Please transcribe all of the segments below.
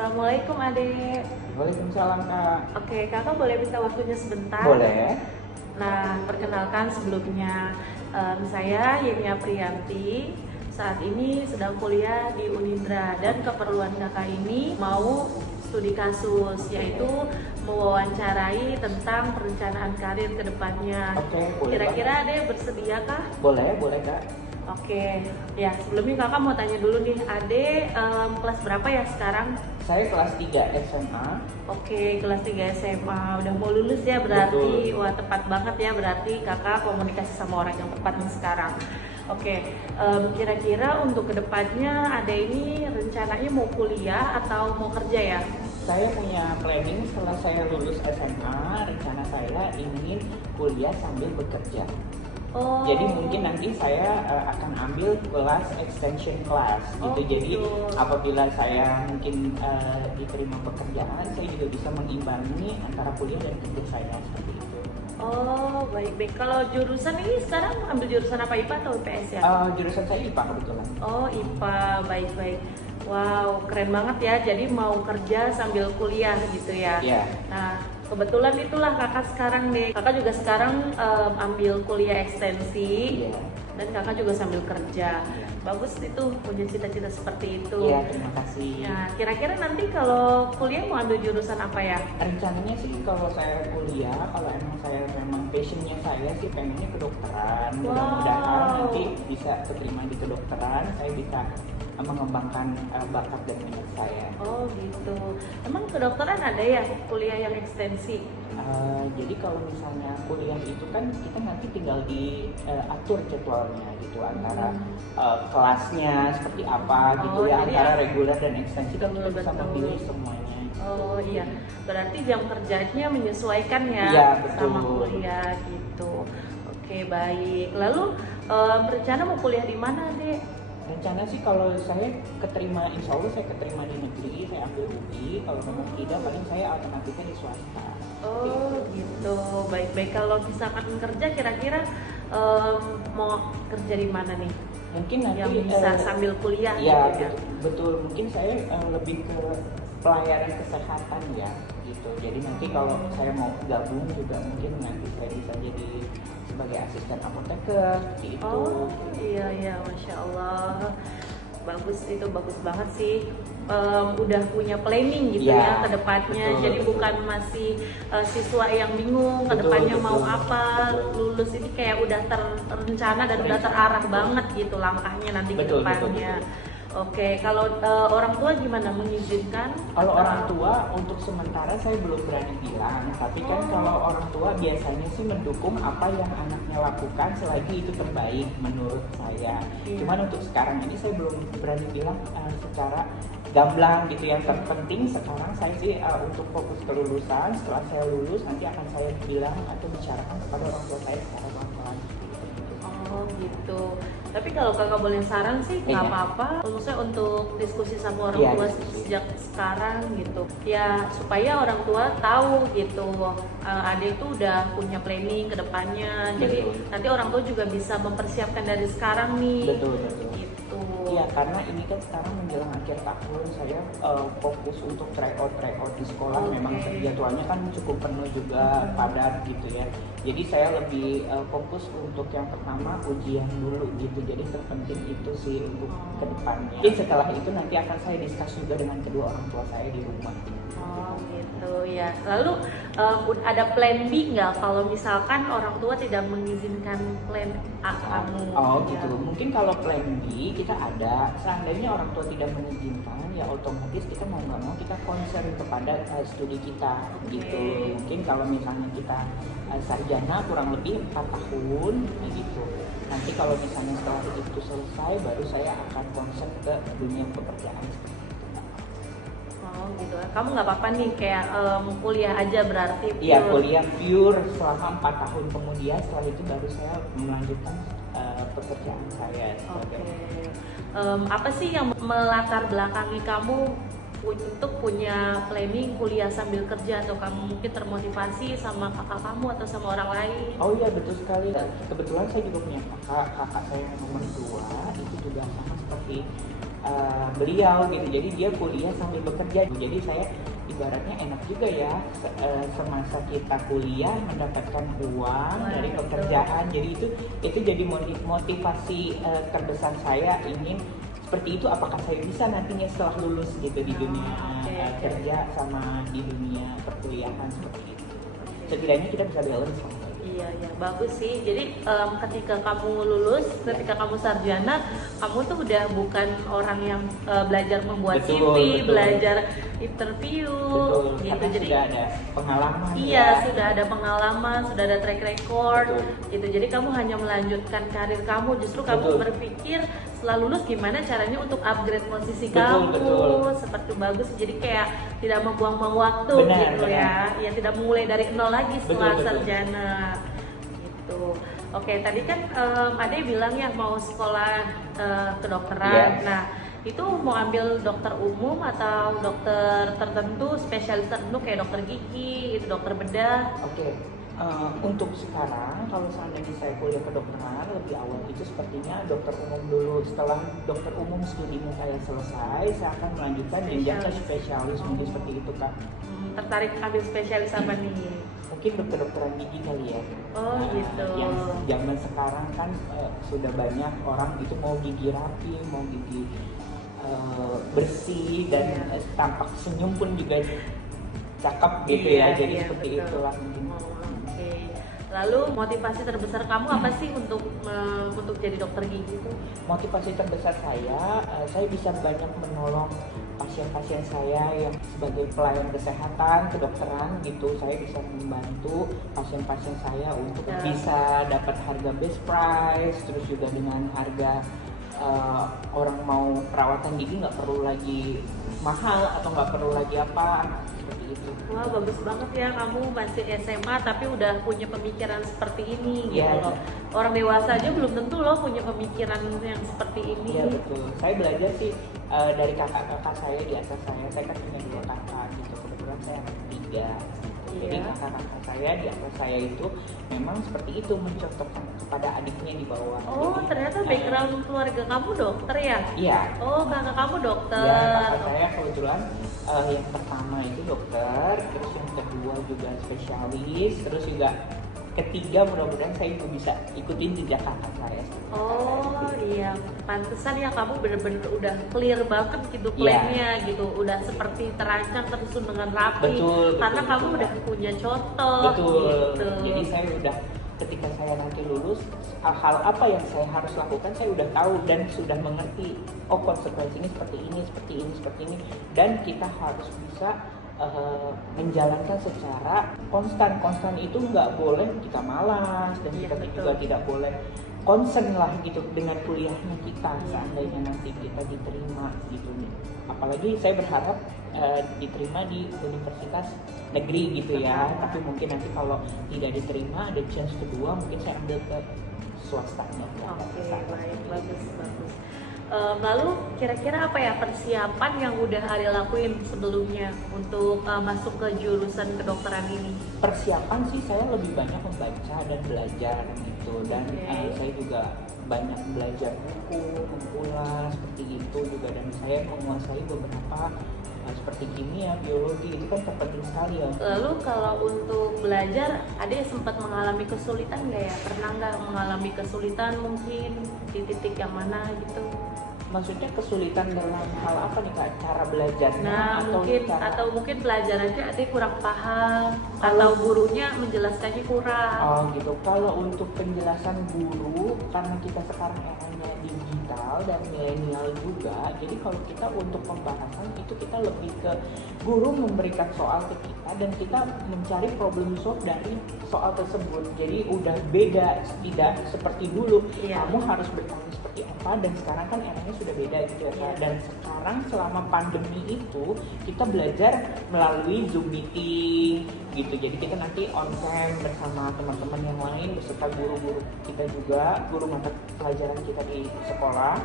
Assalamualaikum Adek. Waalaikumsalam Kak. Oke, kakak boleh minta waktunya sebentar? Boleh. Nah, perkenalkan sebelumnya, saya Yemia Priyanti. Saat ini sedang kuliah di Unindra dan keperluan kakak ini mau studi kasus, yaitu mewawancarai tentang perencanaan karir ke depannya. Oke, boleh. Kira-kira Adek bersedia kah? Boleh Kak. Oke, ya sebelumnya kakak mau tanya dulu nih, Ade kelas berapa ya sekarang? Saya kelas 3 SMA. Oke, kelas 3 SMA, udah mau lulus ya berarti. Betul. Wah, tepat banget ya berarti kakak komunikasi sama orang yang tepat nih sekarang. Oke, kira-kira untuk kedepannya Ade ini rencananya mau kuliah atau mau kerja ya? Saya punya planning setelah saya lulus SMA, rencana saya ingin kuliah sambil bekerja. Oh. Jadi mungkin nanti saya akan ambil kelas extension class gitu. Oh, Jadi gitu. apabila saya mungkin diterima pekerjaan, saya juga bisa mengimbangi antara kuliah dan kerja saya seperti itu. Oh, baik-baik. Kalau jurusan ini sekarang ambil jurusan apa, IPA atau IPS ya? Jurusan saya IPA kebetulan. Oh, IPA, baik-baik. Wow, keren banget ya. Jadi mau kerja sambil kuliah gitu ya. Iya. Nah, kebetulan itulah kakak sekarang deh. Kakak juga sekarang ambil kuliah ekstensi. Iya. Dan kakak juga sambil kerja. Iya. Bagus itu, punya cita-cita seperti itu. Iya, terima kasih. Ya, kira-kira nanti kalau kuliah mau ambil jurusan apa ya? Rencananya sih kalau saya kuliah, kalau emang saya memang passionnya saya sih pengennya kedokteran. Wow. Mudah-mudahan nanti bisa keterima di kedokteran, saya bisa mengembangkan bakat dan minat saya. Oh gitu. Emang kedokteran ada ya kuliah yang ekstensi? Jadi kalau misalnya kuliah itu kan kita nanti tinggal diatur jadwalnya gitu antara kelasnya seperti apa gitu Oh, ya, jadi antara ya. reguler dan ekstensi kan kita bisa Betul. memilih semuanya. Oh iya, berarti jam kerjanya menyesuaikan ya Iya, betul. sama kuliah gitu. Oke, baik. Lalu rencana mau kuliah di mana, Dek? Rencana sih kalau saya keterima, insya Allah saya keterima di negeri, saya ambil UI. Kalau memang tidak, paling saya alternatifnya di swasta. Oh gitu, baik-baik. Kalau misalkan kerja, kira-kira mau kerja di mana nih? Mungkin nanti Yang bisa sambil kuliah ya, gitu ya? betul. Mungkin saya lebih ke pelayanan kesehatan ya gitu. Jadi nanti kalau saya mau gabung juga mungkin nanti saya bisa jadi sebagai asisten apoteker seperti itu. Oh iya, Masya Allah. Bagus, itu bagus banget sih. Udah punya planning gitu ya ke depannya. Betul, Jadi betul. bukan masih siswa yang bingung ke Betul, depannya betul, mau apa, betul. lulus ini kayak udah terencana dan udah terarah banget gitu langkahnya nanti ke Betul, depannya. betul. Oke, kalau orang tua gimana, mengizinkan? Kalau Atau- orang tua untuk sementara saya belum berani bilang, tapi kan kalau orang tua biasanya sih mendukung apa yang anaknya lakukan selagi itu terbaik menurut saya. Iya. Cuman untuk sekarang ini saya belum berani bilang secara gamblang gitu. Yang terpenting sekarang saya sih untuk fokus kelulusan. Setelah saya lulus nanti akan saya bilang atau bicarakan kepada orang tua saya secara pelan-pelan. Oh gitu. Tapi kalau kakak boleh saran sih nggak Iya. apa-apa. Maksudnya untuk diskusi sama orang Iya, tua diskusi. sejak sekarang gitu. Ya supaya orang tua tahu gitu. Adik itu udah punya planning ke depannya. Jadi Betul. nanti orang tua juga bisa mempersiapkan dari sekarang nih. Betul, betul. Gitu. Iya, karena ini kan sekarang menjelang akhir tahun, saya fokus untuk tryout di sekolah. Oke. Memang jadwalnya kan cukup penuh juga, padat gitu ya. Jadi saya lebih fokus untuk yang pertama ujian dulu gitu. Jadi terpenting itu sih untuk kedepannya. Jadi setelah itu nanti akan saya diskus juga dengan kedua orang tua saya di rumah. Oh gitu ya. Lalu ada plan B nggak kalau misalkan orang tua tidak mengizinkan plan A kamu? Oh Ya. gitu. Mungkin kalau plan B kita ada. Seandainya orang tua tidak mengizinkan, ya otomatis kita mau nggak mau kita concern kepada studi kita gitu. Oke. Mungkin kalau misalnya kita sarjana kurang lebih 4 tahun gitu. Nanti kalau misalnya setelah itu selesai, baru saya akan concern ke dunia pekerjaan seperti itu. Oh gitu. Kamu nggak apa-apa nih kayak kuliah aja berarti? Iya, pure. kuliah pure selama 4 tahun kemudian, setelah itu baru saya melanjutkan pekerjaan saya Oke. sebagai Apa sih yang melatar belakangi kamu untuk punya planning kuliah sambil kerja, atau kamu mungkin termotivasi sama kakak kamu atau sama orang lain? Oh iya, betul sekali. Kebetulan saya juga punya kakak saya yang nomor 2, itu juga sama seperti beliau gitu. Jadi dia kuliah sambil bekerja. Jadi saya ibaratnya enak juga ya, semasa kita kuliah mendapatkan uang dari pekerjaan. Jadi itu jadi motivasi terbesar saya ingin seperti itu. Apakah saya bisa nantinya setelah lulus gitu di dunia kerja sama di dunia perkuliahan seperti itu. Setidaknya kita bisa balance. Iya, bagus sih. Jadi ketika kamu lulus, ketika kamu sarjana, kamu tuh udah bukan orang yang belajar membuat CV, belajar interview, gitu. Jadi sudah ada pengalaman. Iya, sudah ada pengalaman, sudah ada track record, gitu. Jadi kamu hanya melanjutkan karir kamu. Justru kamu berpikir setelah lulus gimana caranya untuk upgrade posisi kamu, seperti bagus. Jadi kayak tidak membuang-buang waktu, gitu ya. Ya tidak memulai dari nol lagi setelah sarjana. Gitu. Oke, tadi kan Ade bilang ya mau sekolah kedokteran. Nah, itu mau ambil dokter umum atau dokter tertentu, spesialis tertentu kayak dokter gigi, itu dokter bedah? Oke. Untuk sekarang, kalau seandainya saya kuliah kedokteran lebih awal itu sepertinya dokter umum dulu. Setelah dokter umum studinya saya selesai, saya akan melanjutkan jenjang ke spesialis, mungkin seperti itu Kak. Tertarik ambil spesialis apa nih? Mungkin dokter-dokteran gigi kali ya. Gitu. Yang zaman sekarang kan sudah banyak orang itu mau gigi rapi, mau gigi bersih dan tampak senyum pun juga cakep gitu ya. Jadi seperti itulah mungkin. Lalu motivasi terbesar kamu apa sih untuk jadi dokter gigi itu? Motivasi terbesar saya bisa banyak menolong pasien-pasien saya yang sebagai pelayan kesehatan kedokteran gitu. Saya bisa membantu pasien-pasien saya untuk bisa dapat harga best price, terus juga dengan harga orang mau perawatan gigi nggak perlu lagi mahal atau nggak perlu lagi apa. Wah, bagus banget ya, kamu masih SMA tapi udah punya pemikiran seperti ini gitu loh. Orang dewasa aja belum tentu loh punya pemikiran yang seperti ini. Iya betul. Saya belajar sih dari kakak-kakak saya di atas saya. Saya kan punya 2 kakak gitu. Kebetulan saya anak 3. Jadi kakak-kakak saya di atas saya itu memang seperti itu, mencontohkan kepada adiknya di bawah. Oh, jadi, ternyata background keluarga kamu dokter ya? Iya. Oh, kakak kamu dokter. Iya, kakak saya kebetulan yang pertama itu dokter, terus yang kedua juga spesialis, terus juga ketiga mudah-mudahan saya juga bisa ikutin jejak kakak saya. Oh iya, pantesan ya kamu bener-bener udah clear banget gitu plannya gitu, udah seperti terancang tersusun dengan rapi. Karena kamu udah punya contoh. Gitu. Jadi saya udah ketika saya nanti lulus, hal apa yang saya harus lakukan saya udah tahu dan sudah mengerti. Oh, konsekuensinya seperti ini, dan kita harus bisa menjalankan secara konstan itu nggak boleh kita malas dan kita juga tidak boleh concern lah gitu dengan kuliahnya kita seandainya nanti kita diterima gitu nih. Apalagi saya berharap diterima di universitas negeri gitu ya, tapi mungkin nanti kalau tidak diterima ada chance kedua, mungkin saya ambil ke swastanya. Oke, baik, bagus. Lalu kira-kira apa ya persiapan yang udah Ari lakuin sebelumnya untuk masuk ke jurusan kedokteran ini? Persiapan sih saya lebih banyak membaca dan belajar gitu, dan saya juga banyak belajar buku, mengulas seperti itu juga, dan saya menguasai beberapa seperti kimia, biologi, itu kan terpenting sekali ya. Lalu kalau untuk belajar, Ade sempat mengalami kesulitan nggak ya? Pernah nggak mengalami kesulitan mungkin di titik yang mana gitu? Maksudnya kesulitan dalam hal apa nih Kak? Cara belajarnya? Atau mungkin pelajarannya Ade kurang paham, atau gurunya menjelaskannya kurang. Oh gitu. Kalau untuk penjelasan guru, karena kita sekarang eranya digital dan milenial juga, jadi kalau kita untuk pembahasan itu kita lebih ke guru memberikan soal ke kita dan kita mencari problem solve dari soal tersebut. Jadi udah beda, tidak seperti dulu. Kamu harus bertanya seperti apa, dan sekarang kan eranya sudah beda gitu ya. Dan sekarang selama pandemi itu kita belajar melalui Zoom meeting gitu. Jadi kita nanti on cam bersama teman-teman yang lain beserta guru-guru kita juga, guru mata pelajaran kita di sekolah.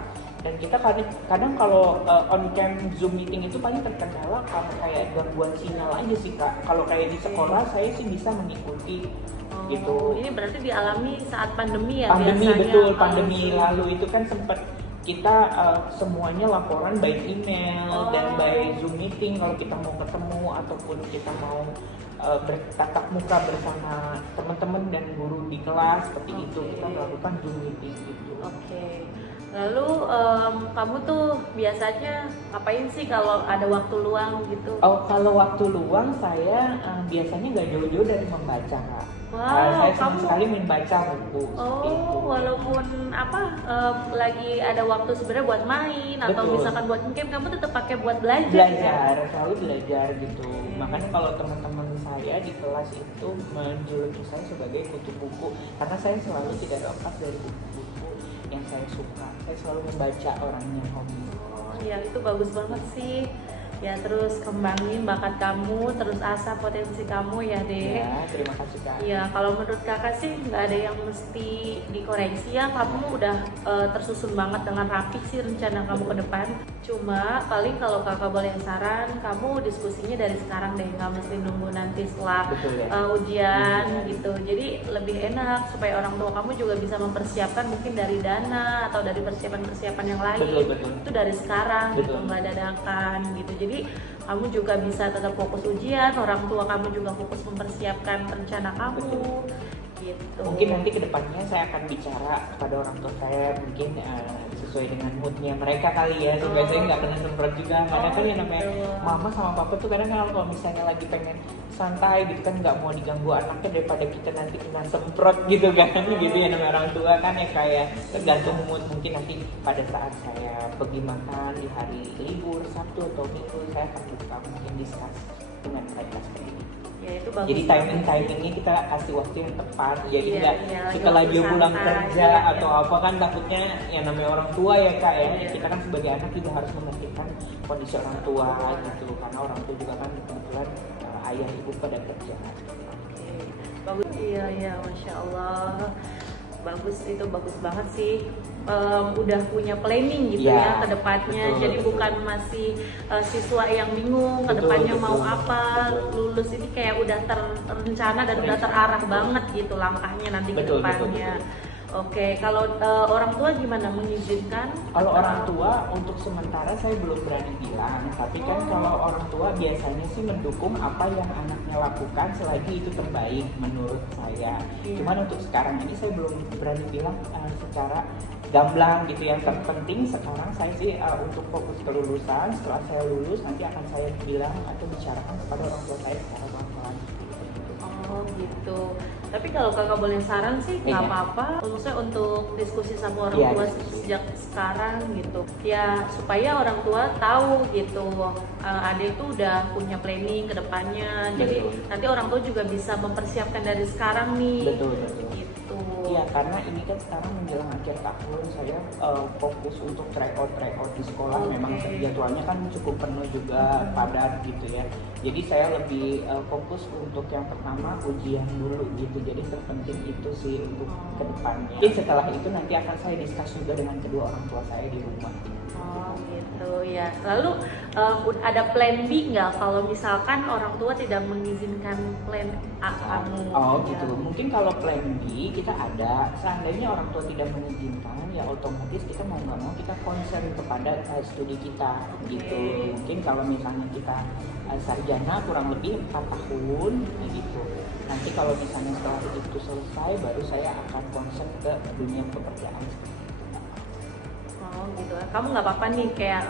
Dan kita kadang kalau on cam Zoom meeting itu paling terkendala karena kayak gangguan sinyal aja sih Kak. Kalau kayak di sekolah saya sih bisa mengikuti gitu. Ini berarti dialami saat pandemi ya? Pandemi biasanya, betul, pandemi lalu itu kan sempat kita semuanya laporan by email dan by Zoom meeting kalau kita mau ketemu ataupun kita mau bertatap muka bersama teman-teman dan guru di kelas seperti itu kita melakukan Zoom meeting gitu. Oke. Lalu kamu tuh biasanya ngapain sih kalau ada waktu luang gitu? Oh, kalau waktu luang saya biasanya nggak jauh-jauh dari membaca, Kak. Wow, Saya senang sekali membaca buku. Seperti itu. Walaupun lagi ada waktu sebenarnya buat main atau Betul. misalkan buat game, kamu tetap pakai buat belajar. Belajar, selalu belajar gitu. Makanya kalau teman-teman saya di kelas itu menjuluki saya sebagai kutu buku karena saya selalu tidak lepas dari buku-buku yang saya suka. Saya selalu membaca orangnya hobi. Ya itu bagus banget sih. Ya terus kembangin bakat kamu, terus asah potensi kamu ya Dek. Ya, terima kasih Kak. Ya kalau menurut kakak sih nggak ada yang mesti dikoreksi ya. Kamu udah tersusun banget dengan rapi sih rencana kamu ke depan. Cuma paling kalau kakak boleh saran, kamu diskusinya dari sekarang deh, nggak mesti nunggu nanti setelah Betul, ya? ujian gitu. Jadi lebih enak supaya orang tua kamu juga bisa mempersiapkan mungkin dari dana atau dari persiapan-persiapan yang lain. Betul. Itu dari sekarang gitu, Betul. nggak dadakan gitu. Jadi kamu juga bisa tetap fokus ujian, orang tua kamu juga fokus mempersiapkan rencana kamu. Gitu. Mungkin nanti kedepannya saya akan bicara kepada orang tua saya mungkin sesuai dengan moodnya mereka kali ya supaya saya nggak kena semprot juga karena kan yang namanya mama sama papa tuh kadang kalau misalnya lagi pengen santai gitu kan nggak mau diganggu anaknya daripada kita nanti kena semprot gitu kan gitu ya namanya orang tua kan ya kayak tergantung mood mungkin nanti pada saat saya pergi makan di hari libur Sabtu atau Minggu saya akan buka mungkin diskus dengan mereka seperti itu. Ya, itu bagus. Jadi timingnya kita kasih waktu yang tepat. Jadi Iya, nggak iya, setelah waktu dia pulang santai, kerja iya, atau iya. apa kan takutnya yang namanya orang tua ya Kak ya. Iya. Kita kan sebagai anak juga harus mengertikan kondisi orang tua gitu karena orang tua juga kan kebetulan ayah ibu pada kerja. Oke. Bagus. Iya, Masya Allah. Bagus, itu bagus banget sih. Udah punya planning gitu ya ke depannya. Betul, Jadi betul. bukan masih siswa yang bingung ke Betul, depannya betul, mau apa, betul. lulus ini kayak udah terencana dan udah terarah banget gitu langkahnya nanti ke Betul, depannya. betul. Oke, kalau orang tua gimana mengizinkan? Kalau Atau- orang tua untuk sementara saya belum berani bilang, tapi kan kalau orang tua biasanya sih mendukung apa yang anaknya lakukan selagi itu terbaik menurut saya. Iya. Cuman untuk sekarang ini saya belum berani bilang secara gamblang gitu. Yang terpenting sekarang saya sih untuk fokus ke lulusan. Setelah saya lulus nanti akan saya bilang atau bicarakan kepada orang tua saya secara pelan-pelan. Oh gitu. Tapi kalau kakak boleh saran sih nggak Iya. apa-apa. Maksudnya untuk diskusi sama orang Iya, tua diskusi. sejak sekarang gitu. Ya supaya orang tua tahu gitu. Adik tuh udah punya planning ke depannya. Jadi Betul. nanti orang tua juga bisa mempersiapkan dari sekarang nih. Betul. Gitu. Iya, karena ini kan sekarang menjelang akhir tahun saya fokus untuk tryout di sekolah. Oke. Memang jadwalnya kan cukup penuh juga padat gitu ya. Jadi saya lebih fokus untuk yang pertama ujian dulu gitu. Jadi terpenting itu sih untuk kedepannya. Jadi setelah itu nanti akan saya diskus juga dengan kedua orang tua saya di rumah. Oh gitu ya. Lalu ada plan B nggak kalau misalkan orang tua tidak mengizinkan plan A kamu? Oh Ya. gitu. Mungkin kalau plan B kita ada. Seandainya orang tua tidak mengizinkan, ya otomatis kita mau nggak mau kita concern kepada studi kita gitu. Mungkin kalau misalnya kita sarjana kurang lebih 4 tahun gitu. Nanti kalau misalnya setelah itu selesai, baru saya akan concern ke dunia pekerjaan. Oh gitu. Kamu nggak apa-apa nih kayak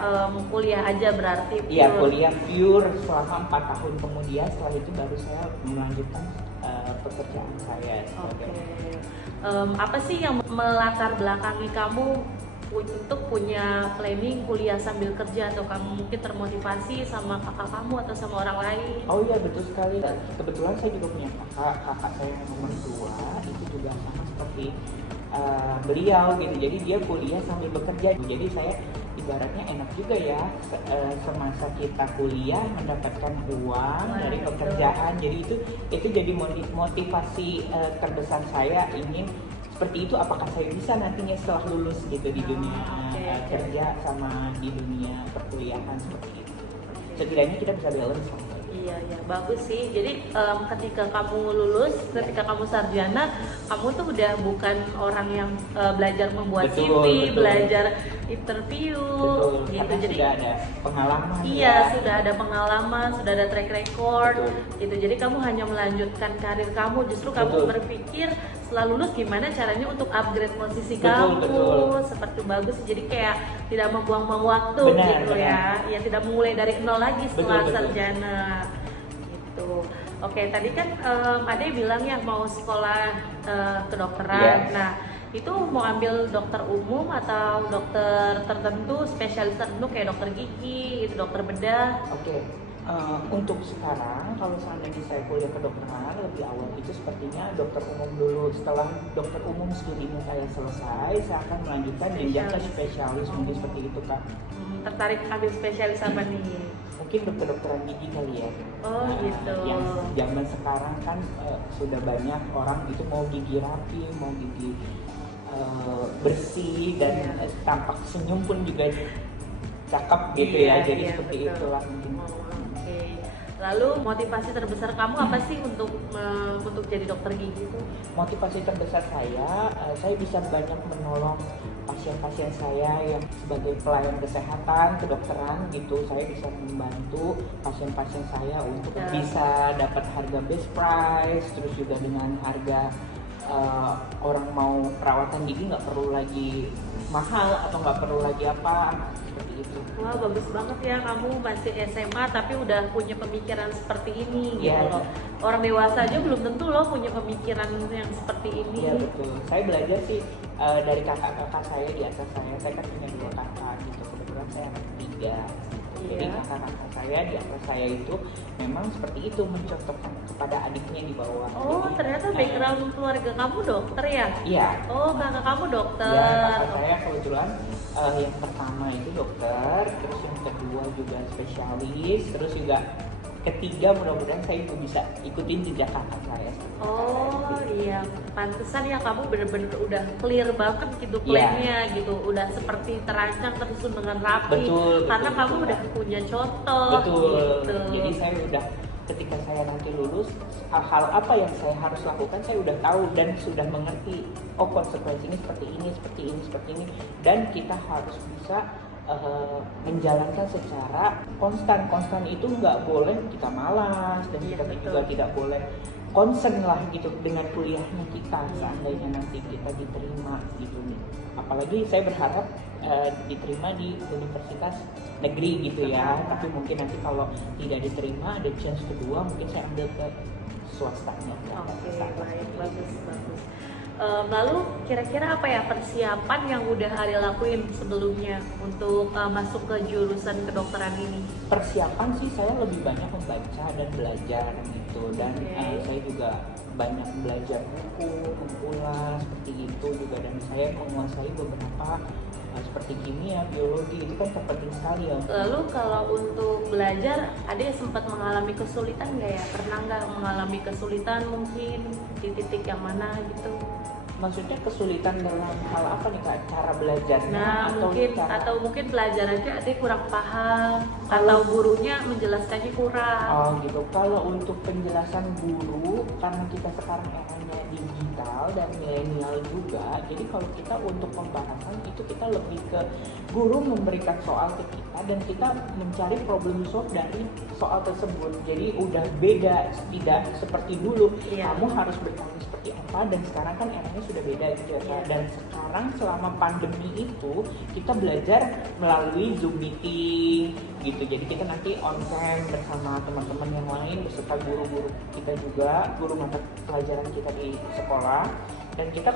kuliah aja berarti? Iya, pure. kuliah pure selama 4 tahun kemudian setelah itu baru saya melanjutkan pekerjaan saya. Oke. Apa sih yang melatar belakangi kamu untuk punya planning kuliah sambil kerja atau kamu mungkin termotivasi sama kakak kamu atau sama orang lain? Oh iya betul sekali. Kebetulan saya juga punya kakak saya yang nomor 2 itu juga sama seperti beliau gitu. Jadi dia kuliah sambil bekerja. Jadi saya ibaratnya enak juga ya semasa kita kuliah mendapatkan uang dari pekerjaan. Jadi itu jadi motivasi terbesar saya ingin seperti itu. Apakah saya bisa nantinya setelah lulus gitu di dunia kerja sama di dunia perkuliahan seperti itu. Setidaknya kita bisa balance. Iya, iya, bagus sih. Jadi ketika kamu lulus, ketika kamu sarjana, kamu tuh udah bukan orang yang belajar membuat Betul, CV, betul. belajar interview, Betul, gitu. karena Jadi sudah ada pengalaman. iya, ya. sudah ada pengalaman, sudah ada track record, Betul. gitu. Jadi kamu hanya melanjutkan karir kamu. Justru kamu Betul. berpikir setelah lulus gimana caranya untuk upgrade posisi Betul, kamu, betul. seperti bagus. Jadi kayak tidak membuang-buang waktu, Benar, gitu ya. Ya tidak memulai dari nol lagi setelah Betul, betul. sarjana, gitu. Oke, tadi kan Ade bilang ya mau sekolah kedokteran. Yes. Nah, itu mau ambil dokter umum atau dokter tertentu, spesialis tertentu kayak dokter gigi, gitu, dokter bedah? Oke, untuk sekarang kalau seandainya saya kuliah kedokteran lebih awal itu sepertinya dokter umum dulu. Setelah dokter umum studinya saya selesai, saya akan melanjutkan jenjang ke spesialis mungkin seperti itu Kak. Tertarik ambil spesialis apa nih? Mungkin dokter-dokteran gigi kali ya. Oh, gitu. Yang zaman sekarang kan sudah banyak orang itu mau gigi rapi, mau gigi bersih dan Iya. tampak senyum pun juga cakep gitu Iya, ya. Jadi iya, seperti betul. itulah mungkin. Oke. Lalu motivasi terbesar kamu apa sih untuk jadi dokter gigi itu? Motivasi terbesar saya bisa banyak menolong pasien-pasien saya yang sebagai pelayan kesehatan, kedokteran gitu. Saya bisa membantu pasien-pasien saya untuk Ya. bisa dapat harga best price, terus juga dengan harga orang mau perawatan gigi nggak perlu lagi mahal atau nggak perlu lagi apa seperti itu. Wah, bagus banget ya, kamu masih SMA tapi udah punya pemikiran seperti ini gitu Iya. loh. Orang dewasa aja belum tentu loh punya pemikiran yang seperti ini. Iya betul. Saya belajar sih dari kakak-kakak saya di atas saya. Saya kan punya 2 kakak gitu. Kebetulan saya anak 3. Jadi Iya. kakak-kakak saya di atas saya itu memang seperti itu, mencontohkan kepada adiknya di bawah. Oh, Jadi, ternyata background keluarga kamu dokter ya? Iya. Oh, kakak kamu dokter. Ya, kakak saya kebetulan yang pertama itu dokter, terus yang kedua juga spesialis, terus juga ketiga mudah-mudahan saya juga bisa ikutin jejak kakak saya. Oh iya, pantesan ya kamu bener-bener udah clear banget gitu Iya. plannya gitu, udah seperti terancang tersusun dengan rapi. Betul, Karena betul, kamu betul. udah punya contoh. Betul. Gitu. Jadi saya udah ketika saya nanti lulus hal apa yang saya harus lakukan saya udah tahu dan sudah mengerti. Oh konsekuensinya seperti ini, seperti ini, seperti ini. Dan kita harus bisa menjalankan secara konstan. Konstan itu nggak boleh kita malas dan Iya, kita betul. juga tidak boleh concern lah gitu dengan kuliahnya kita seandainya nanti kita diterima gitu nih. Apalagi saya berharap diterima di universitas negeri gitu ya. Tapi mungkin nanti kalau tidak diterima ada chance kedua mungkin saya ambil ke swastanya. Oke, baik, bagus, bagus. Lalu kira-kira apa ya persiapan yang udah Ari lakuin sebelumnya untuk masuk ke jurusan kedokteran ini? Persiapan sih saya lebih banyak membaca dan belajar gitu dan Oke. saya juga banyak belajar buku, mengulas seperti itu juga dan saya menguasai beberapa seperti kimia, biologi itu kan penting sekali ya. Lalu kalau untuk belajar, Ade sempat mengalami kesulitan nggak ya? Pernah nggak mengalami kesulitan mungkin di titik yang mana gitu? Maksudnya kesulitan dalam hal apa nih Kak? Cara belajarnya Nah, atau mungkin pelajarannya Ade kurang paham atau gurunya menjelaskannya kurang. Oh gitu. Kalau untuk penjelasan guru, karena kita sekarang eranya digital dan milenial juga, jadi kalau kita untuk pembahasan itu kita lebih ke guru memberikan soal ke kita dan kita mencari problem solve dari soal tersebut. Jadi udah beda, tidak seperti dulu. Iya. Kamu harus bertanya seperti apa dan sekarang kan eranya sudah beda gitu ya. Kak. Iya. Dan sekarang selama pandemi itu kita belajar melalui Zoom meeting gitu. Jadi kita nanti on cam bersama teman-teman yang lain beserta guru-guru kita juga, guru mata pelajaran kita di sekolah. Dan kita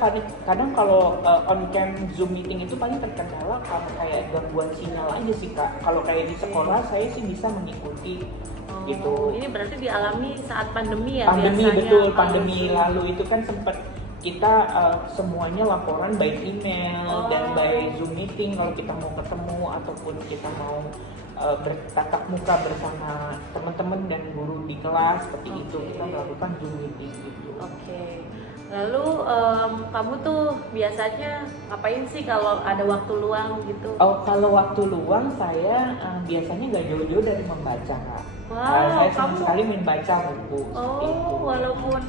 kadang kalau on cam Zoom meeting itu paling terkendala karena kayak gangguan sinyal aja sih Kak. Kalau kayak di sekolah saya sih bisa mengikuti gitu. Ini berarti dialami saat pandemi ya Pandemi biasanya? betul, kalau pandemi Zoom. lalu itu kan sempat kita semuanya laporan by email dan by Zoom meeting kalau kita mau ketemu ataupun kita mau bertatap muka bersama teman-teman dan guru di kelas seperti itu kita melakukan Zoom meeting gitu. Oke. Lalu kamu tuh biasanya ngapain sih kalau ada waktu luang gitu? Oh kalau waktu luang saya biasanya nggak jauh-jauh dari membaca Kak. Wow, Saya senang sekali membaca buku seperti itu. Oh, walaupun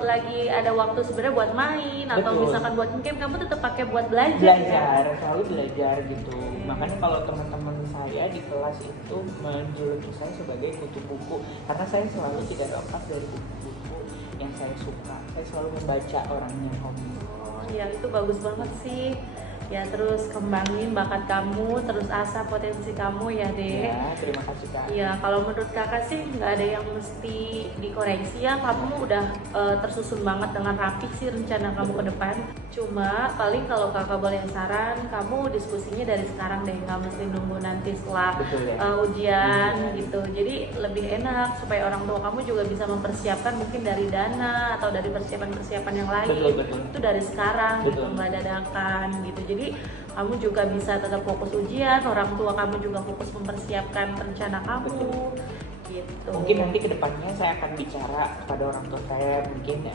lagi ada waktu sebenarnya buat main atau Betul. misalkan buat game, kamu tetap pakai buat belajar. Belajar, selalu belajar gitu. Makanya kalau teman-teman saya di kelas itu menjuluki saya sebagai kutu buku, karena saya selalu tidak lepas dari buku-buku yang saya suka. Saya selalu membaca orangnya hobi. Oh, ya itu bagus banget sih. Ya terus kembangin bakat kamu, terus asah potensi kamu ya Dek. Ya, terima kasih Kak. Ya kalau menurut kakak sih nggak ada yang mesti dikoreksi ya. Kamu udah tersusun banget dengan rapi sih rencana kamu ke depan. Cuma paling kalau kakak boleh saran, kamu diskusinya dari sekarang deh, nggak mesti nunggu nanti setelah Betul ya. ujian Ujian. gitu. Jadi lebih enak supaya orang tua kamu juga bisa mempersiapkan mungkin dari dana atau dari persiapan-persiapan yang lain. Betul, betul. Itu dari sekarang gitu, Betul. nggak dadakan gitu. Jadi kamu juga bisa tetap fokus ujian, orang tua kamu juga fokus mempersiapkan rencana kamu. Betul. Gitu. Mungkin nanti kedepannya saya akan bicara kepada orang tua saya, mungkin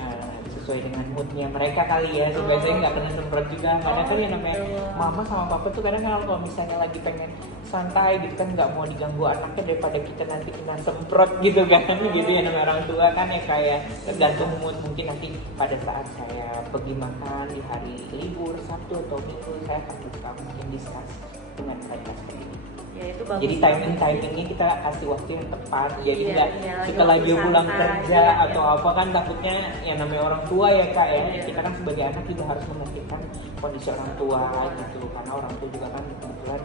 sesuai dengan moodnya mereka kali ya, supaya saya nggak kena semprot juga. Karena kan yang namanya mama sama papa tuh kadang kalau misalnya lagi pengen santai gitu kan, nggak mau diganggu anaknya daripada kita nanti kena semprot gitu kan. Gitu ya, namanya orang tua kan ya, kayak tergantung mood. Mungkin nanti pada saat saya pergi makan di hari libur Sabtu atau Minggu, saya akan buka mungkin diskus dengan mereka seperti ini. Ya itu bagus. Jadi banget sih. timingnya kita kasih waktu yang tepat. Jadi Iya, nggak iya, setelah waktu dia pulang santai, kerja iya, atau iya. apa kan, takutnya yang namanya orang tua ya Kak ya. Iya. Kita kan sebagai anak juga harus memikirkan kondisi orang tua gitu, karena orang tua juga kan kebetulan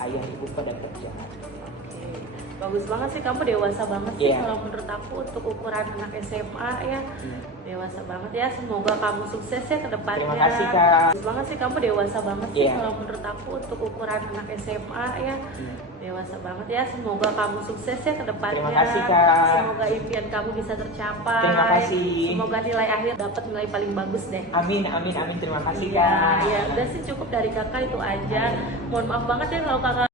ayah ibu pada kerja. Oke. Bagus banget sih, kamu dewasa banget sih Iya. kalau menurut aku untuk ukuran anak SMA ya. Iya. Dewasa banget ya, semoga kamu sukses ya ke depannya. Terima kasih, Kak. Bagus banget sih, kamu dewasa banget sih Iya. kalau menurut aku untuk ukuran anak SMA ya. Iya. Dewasa banget ya, semoga kamu sukses ya ke depannya. Terima kasih, Kak. Semoga impian kamu bisa tercapai. Terima kasih. Semoga nilai akhir dapat nilai paling bagus deh. Amin, amin, amin. Terima kasih Iya, Kak. ya udah sih cukup dari kakak itu aja. Mohon maaf banget ya kalau kakak